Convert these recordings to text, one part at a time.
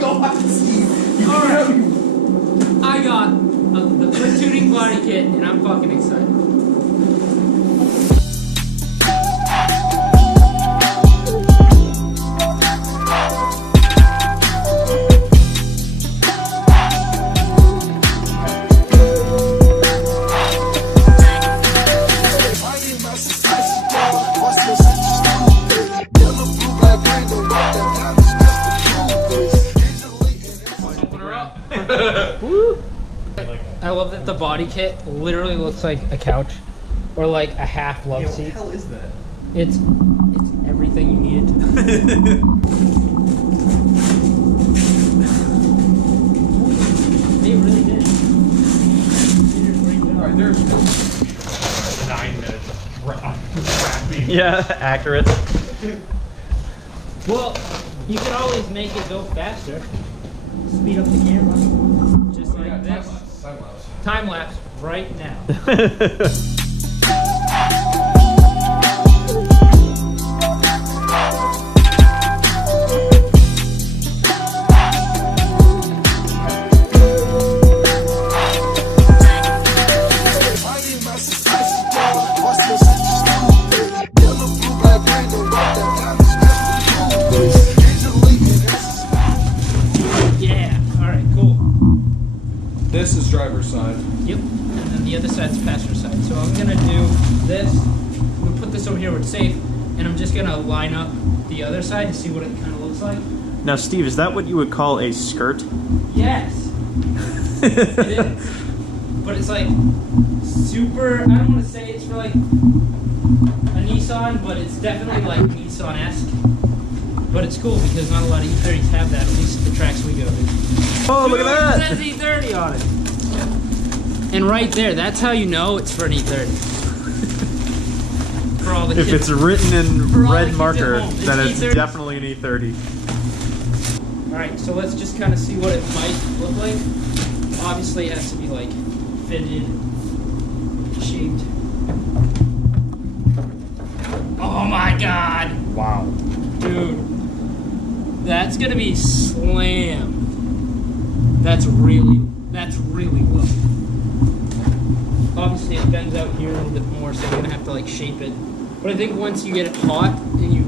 god, Steve! Alright. I got the CLIQTUNING body kit, and I'm fucking excited. I love that the body kit literally looks like a couch or like a half love seat. What the hell is that? It's everything you need it to be. They really did. Alright, there's 9 minutes of trapping. Yeah, accurate. Well, you can always make it go faster. Speed up the camera. Just like this. Time lapse right now. This is driver's side. Yep, and then the other side's passenger side. So I'm gonna do this. I'm gonna put this over here where it's safe, and I'm just gonna line up the other side to see what it kind of looks like. Now, Steve, is that what you would call a skirt? Yes, it is. But it's like super. I don't want to say it's for like a Nissan, but it's definitely like Nissan-esque. But it's cool because not a lot of E30s have that, at least at the tracks we go to. Oh, look at that! It says E30 on it. And right there, that's how you know it's for an E30. For all the If kids, it's written in red marker, home, then it's E30. definitely an E30. Alright, so let's just kind of see what it might look like. Obviously it has to be like fitted, shaped. Oh my god! Wow. Dude. That's gonna be slam. That's really low. Obviously it bends out here a little bit more, so you're gonna have to like shape it. But I think once you get it hot and you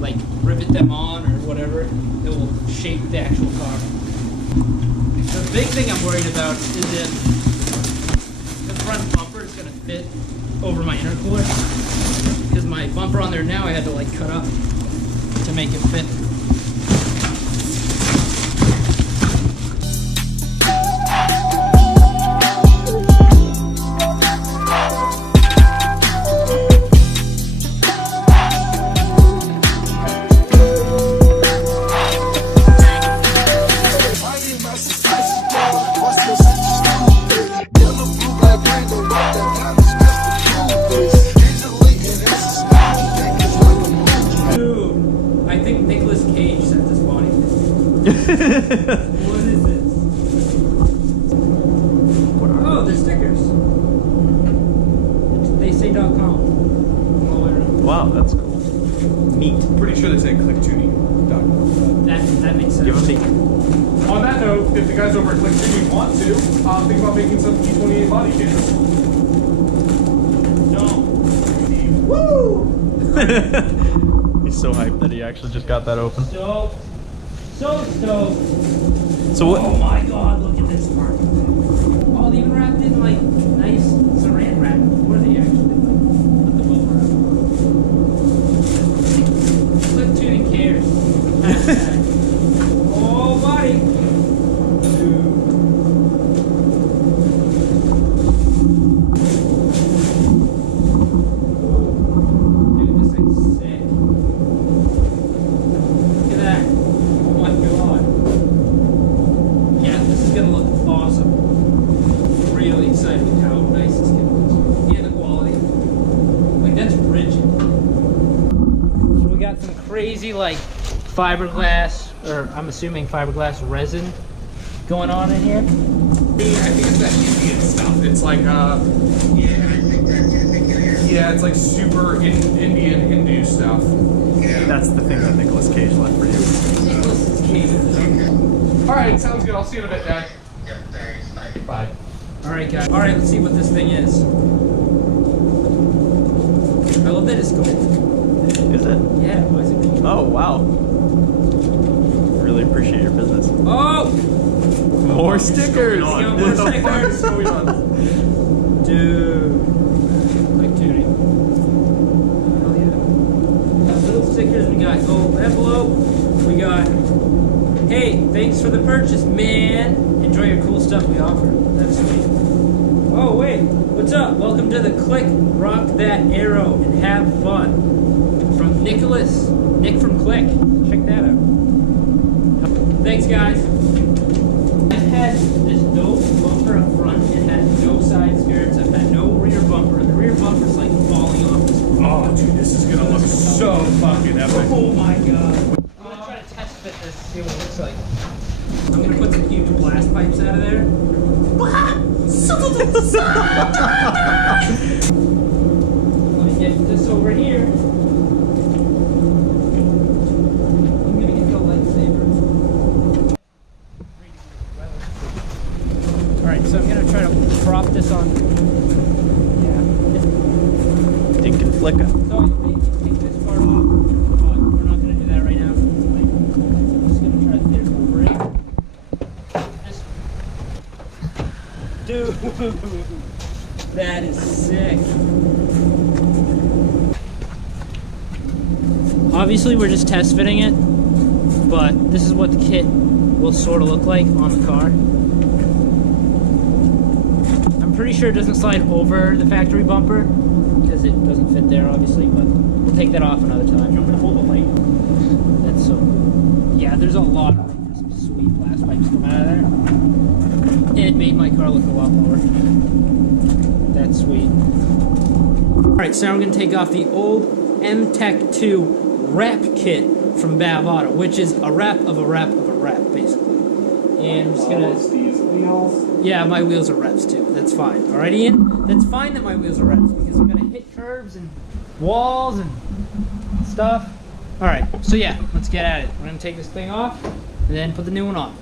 like rivet them on or whatever, it will shape the actual car. The big thing I'm worried about is if the front bumper is gonna fit over my intercooler. Because my bumper on there now I had to like cut up to make it fit. What is this? Oh, they're stickers. They say .com. Wow, that's cool. Neat. Pretty sure they say CLIQTUNING.com. That makes sense. Give them the. On that note, if the guys over at CLIQTUNING want to, think about making some E28 body kits. No. Woo! He's so hyped that he actually just got that open. So So what? Oh my god, look at this part. Oh, they even wrapped in like nice saran wrap. What are they actually like? With the bubble wrap. CLIQTUNING cares. Oh, buddy. Dude, this thing's sick. Look at that. Oh my god. Yeah, this is gonna look awesome. Really excited with how nice this kit looks. And the quality. Like, that's rigid. So we got some crazy, like, fiberglass, or I'm assuming fiberglass resin going on in here. I think it's that Indian stuff. It's like, yeah, it's like super Indian Hindu stuff. That's the thing that Nicolas Cage left for you. Nicolas Cage. Alright, sounds good. I'll see you in a bit, Dad. Yep, thanks. Bye. Bye. Alright guys, alright, let's see what this thing is. I love that it's gold. Is it? Yeah, why is it gold? Oh, wow. Really appreciate your business. Oh! More stickers! Got more stickers! Going on. Dude. Quick tuning. Hell yeah. Got little stickers, we got gold envelope, we got, hey, thanks for the purchase, man. Enjoy your cool stuff we offer. That's sweet. Oh, wait. What's up? Welcome to the Click, Rock That Aero, and have fun. From Nicholas. Nick from Click. Check that out. Thanks, guys. I've had this dope bumper up front. It had no side skirts. I've had no rear bumper. The rear bumper's like falling off this front. Oh, dude, this is gonna look so fucking epic. Oh my god. I'm gonna try to test fit this, see what it looks like. I'm gonna put some huge blast pipes out of there. Let me get this over here. I'm gonna get the lightsaber. Alright, so I'm gonna try to prop this on. Yeah. Dink and flicka. So I think take this part off, but we're not gonna do that right now. I'm just gonna try to fit it over it. Dude, that is sick. Obviously, we're just test fitting it, but this is what the kit will sort of look like on the car. I'm pretty sure it doesn't slide over the factory bumper because it doesn't fit there, obviously, but we'll take that off another time. I'm gonna hold the light. That's so cool. Yeah, there's a lot of room for some sweet blast pipes coming out of there. And it made my car look a lot lower. That's sweet. Alright, so now we're going to take off the old M-Tech 2 wrap kit from Bav Auto, which is a wrap of a wrap of a wrap, basically. And I'm just going to... these wheels. Yeah, my wheels are reps too. That's fine. Alright, Ian? That's fine that my wheels are reps because I'm going to hit curbs and walls and stuff. Alright, so yeah, let's get at it. We're going to take this thing off and then put the new one on.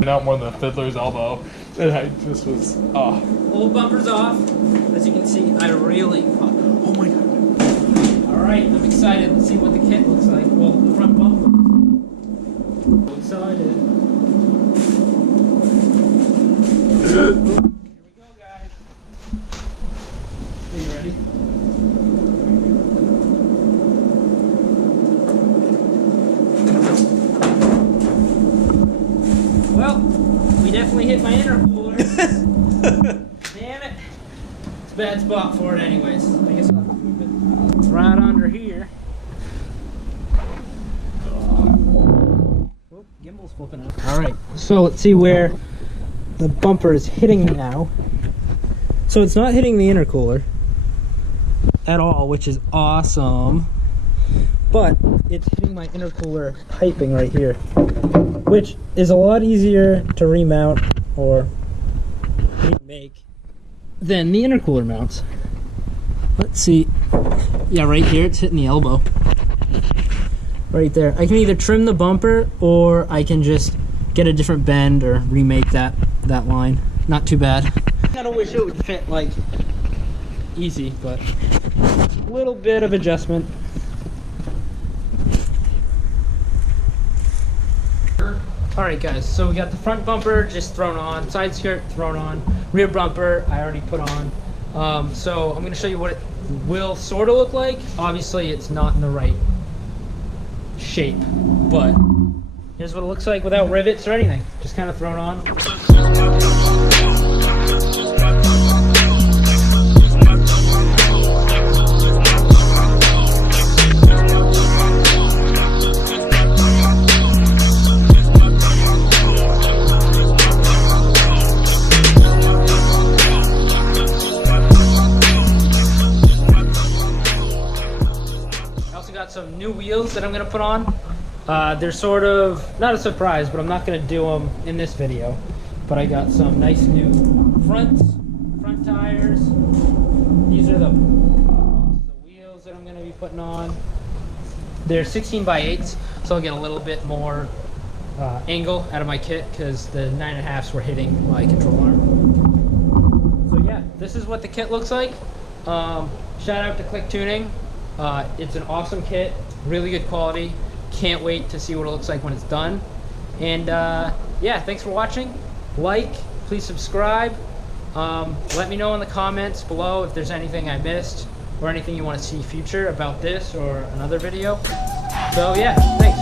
Not more than a fiddler's elbow. And I just was, Old bumper's off. As you can see, I really popped it. Oh my god. Alright, I'm excited. Let's see what the kit looks like. Well, the front bumper. I'm excited. Here we go, guys. Are you ready? Well, we definitely hit my intercooler. Damn it. It's a bad spot for it anyways. I guess I'll have to move it right under here. Whoop, gimbal's flipping out. Alright, so let's see where the bumper is hitting now. So it's not hitting the intercooler at all, which is awesome. But it's hitting my intercooler piping right here, which is a lot easier to remount or remake than the intercooler mounts. Let's see. Yeah, right here, it's hitting the elbow. Right there. I can either trim the bumper or I can just get a different bend or remake that line. Not too bad. I kinda wish it would fit like easy, but a little bit of adjustment. Alright guys, so we got the front bumper just thrown on, side skirt thrown on, rear bumper I already put on. So I'm going to show you what it will sort of look like. Obviously it's not in the right shape, but here's what it looks like without rivets or anything. Just kind of thrown on. Some new wheels that I'm going to put on. They're sort of, not a surprise, but I'm not going to do them in this video. But I got some nice new front tires. These are the wheels that I'm going to be putting on. They're 16x8s, so I'll get a little bit more angle out of my kit because the 9.5s were hitting my control arm. So yeah, this is what the kit looks like. Shout out to CLIQTUNING. It's an awesome kit, really good quality. Can't wait to see what it looks like when it's done. And yeah, thanks for watching. Like, please subscribe. Let me know in the comments below if there's anything I missed or anything you want to see future about this or another video. So yeah, thanks.